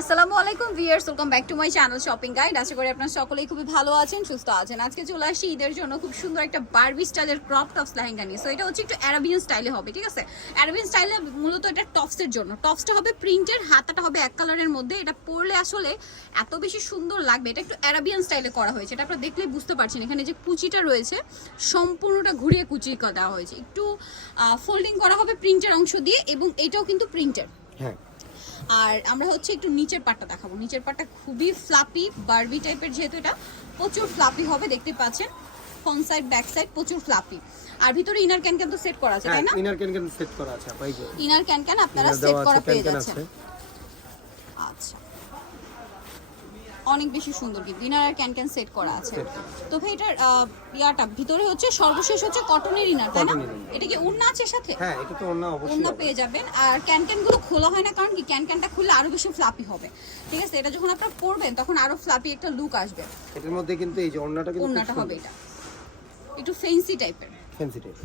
আসসালামু আলাইকুম viewers welcome back to my channel shopping guide আশা করি আপনারা সকলেই খুবই ভালো আছেন, সুস্থ আছেন। আজকে চলে আসি ঈদের জন্য খুব সুন্দর একটা বারবি স্টাইলের ক্রপ টপস লেহেঙ্গা নিয়ে। সো এটা হচ্ছে একটু অ্যারাবিয়ান স্টাইলে হবে, ঠিক আছে? অ্যারাবিয়ান স্টাইলে মূলত এটা টপসের জন্য। টপসটা হবে প্রিন্টের হাতাটা হবে এক কালারের মধ্যে। এটা পরলে আসলে এত বেশি সুন্দর লাগবে। এটা একটু অ্যারাবিয়ান স্টাইলে করা হয়েছে, এটা আপনারা দেখলেই বুঝতে পারছেন। এখানে যে কুচিটা রয়েছে, সম্পূর্ণটা ঘুরিয়ে কুচি দেওয়া হয়েছে। একটু ফোল্ডিং করা হবে প্রিন্টের অংশ দিয়ে এবং এটাও কিন্তু প্রিন্টের হ্যাঁ। আর আমরা হচ্ছে একটু নিচের পাটটা দেখাবো। নিচের পাটটা খুবই ফ্লাপি বার্বি টাইপের যেহেতু এটা প্রচুর ফ্লাপি হবে দেখতে পাচ্ছেন? ফ্রন্ট সাইড ব্যাক সাইড প্রচুর ফ্লাপি আর ভিতরে ইনার ক্যান ক্যান তো সেট করা আছে হ্যাঁ তাই না? ইনার ক্যান ক্যান সেট করা আছে ভাই ইনার ক্যান ক্যান আপনারা সেট করা পেয়ে যাচ্ছেন আছে আচ্ছা অনেক বেশি সুন্দর কিন্তু ইনার আর ক্যান ক্যান সেট করা আছে। তো ভাই এটার ইয়াটা ভিতরে হচ্ছে সর্বশেষ হচ্ছে কটনের ইনার তাই না? এটা কি উন্না আছে সাথে? হ্যাঁ এটা তো অন্য অবশ্যই হবে। পেয়ে যাবেন। আর ক্যান ক্যানগুলো খোলা হয় না কারণ কি? ক্যান ক্যানটা খুললে আরও বেশি ফ্লাপি হবে। ঠিক আছে? এটা যখন আপনারা পরবেন তখন আরও ফ্লাপি একটা লুক আসবে। এটার মধ্যে কিন্তু এই যে অন্যটা কিন্তু ওন্নাটা হবে এটা। একটু ফেন্সি টাইপের ফ্যান্সি টাইপ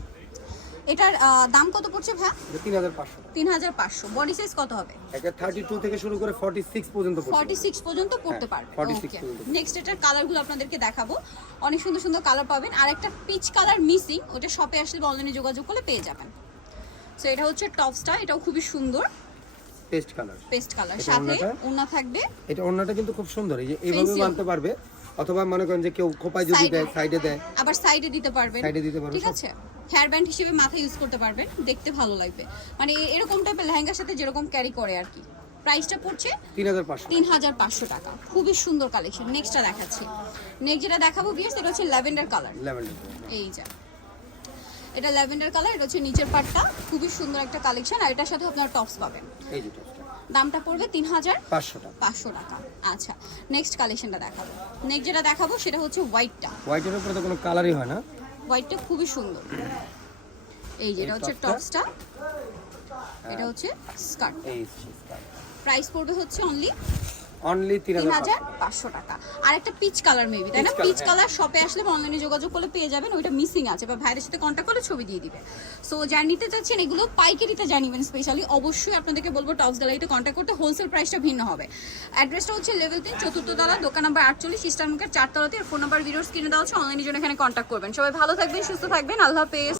এটার দাম কত পড়ছে ভাই এটা তিন হাজার পাঁচশো তিন হাজার পাঁচশো। বডি সাইজ কত হবে? একটা থার্টি টু থেকে শুরু করে ফর্টি সিক্স পর্যন্ত পড়তে ফর্টি পারে। সিক্স পর্যন্ত পড়তে হ্যাঁ, পারবে 46 ওকে নেক্সট এটার কালারগুলো আপনাদেরকে দেখাবো। অনেক সুন্দর সুন্দর কালার পাবেন। আর একটা পিচ কালার মিসিং ওটা শপে আসলে অনলাইনে যোগাযোগ করলে পেয়ে যাবেন। সো এটা হচ্ছে টপসটা এটাও খুবই সুন্দর। পেস্ট কালার পেস্ট কালার এটা সাথে ওন্না থাকবে। এটা অন্যটা কিন্তু খুব সুন্দর। এই যে এইভাবে বানতে পারবে। অথবা মনে করেন যে কেউ খোপায় যদি দেয় সাইডে দেয়। আবার সাইডে দিতে পারবেন। সাইডে দিতে পারবে ঠিক আছে? হেয়ার ব্যান্ড হিসেবে মাথায় ইউজ করতে পারবেন দেখতে ভালো লাগবে। মানে এরকম টাইপের লেহেঙ্গার সাথে যেরকম ক্যারি করে আর কি। প্রাইসটা পড়ছে তিন হাজার পাঁচশো। টাকা। খুবই সুন্দর কালেকশন নেক্সটটা দেখাচ্ছি। নেক্সট যেটা দেখাবো বিয়ার্স এটা হচ্ছে ল্যাভেন্ডার কালার এই যে। এটা ল্যাভেন্ডার কালার এটা হচ্ছে নিচের পাটটা খুবই সুন্দর একটা কালেকশন আর এটার সাথে আপনারা টপস পাবেন। এই যে টপসটা দামটা পড়বে তিন হাজার পাঁচশো টাকা। পাঁচশো টাকা। আচ্ছা নেক্সট কালেকশনটা দেখাবো। নেক্সট যেটা দেখাবো সেটা হচ্ছে হোয়াইটটা হোয়াইটের উপরে তো কোনো কালারই হয় না। হোয়াইটটা খুবই সুন্দর। এই যেটা হচ্ছে টপসটা? এটা হচ্ছে স্কার্ট এই প্রাইস পড়বে হচ্ছে অনলি অনলি তিন তিন হাজার হাজার পাঁচশো টাকা। আর একটা পিচ কালার মেবি তাই না? পিচ। কালার শপে আসলে অনলাইনে যোগাযোগ করলে পেয়ে যাবেন ওইটা মিসিং আছে। বা ভাইয়ের সাথে কন্ট্যাক্ট করলে ছবি দিয়ে দিবে। সো যারা নিতে চাচ্ছেন এগুলো পাইকারিতে জানিবেন স্পেশালি অবশ্যই আপনাদেরকে বলব টপস গ্যালারিতে কন্ট্যাক্ট করতে হোলসেল প্রাইসটা ভিন্ন হবে। অ্যাড্রেসটা হচ্ছে লেভেল তিন চতুর্থ তলা দোকান নাম্বার আটচল্লিশ ইস্টার মুখের চারতলাতে। ফোন নাম্বার ভিডিওস কিনে দেওয়া হচ্ছে অনলাইনের জন্য এখানে কন্ট্যাক্ট করবেন। সবাই ভালো থাকবেন সুস্থ থাকবেন। আল্লাহ হাফেজ।